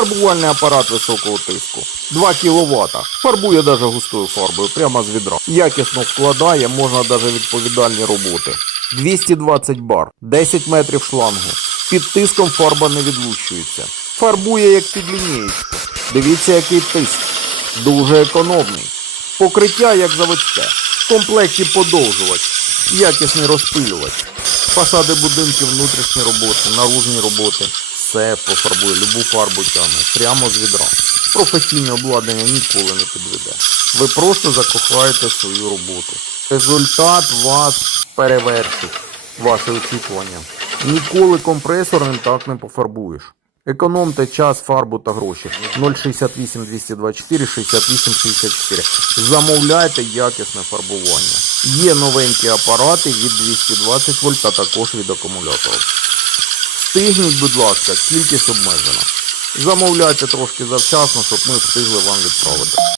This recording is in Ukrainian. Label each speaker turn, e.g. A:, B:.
A: Фарбувальний апарат високого тиску. 2 кВт. Фарбує даже густою фарбою, прямо з відра. Якісно вкладає, можна даже відповідальні роботи. 220 бар, 10 метрів шлангу. Під тиском фарба не відлущується. Фарбує як під лінієчку. Дивіться, який тиск. Дуже економний. Покриття як заводське. В комплекті подовжувач. Якісний розпилювач. Фасади будинків, внутрішні роботи, наружні роботи. Все пофарбує, любу фарбу тягне. Прямо з відра. Професійне обладнання ніколи не підведе. Ви просто закохаєте свою роботу. Результат вас перевершить. Ваше очікування. Ніколи компресорним так не пофарбуєш. Економте час, фарбу та гроші. 068 224 68 64. Замовляйте якісне фарбування. Є новенькі апарати від 220 вольт, а також від акумулятора. Встигніть, будь ласка, кількість обмежена. Замовляйте трошки завчасно, щоб ми встигли вам відправити.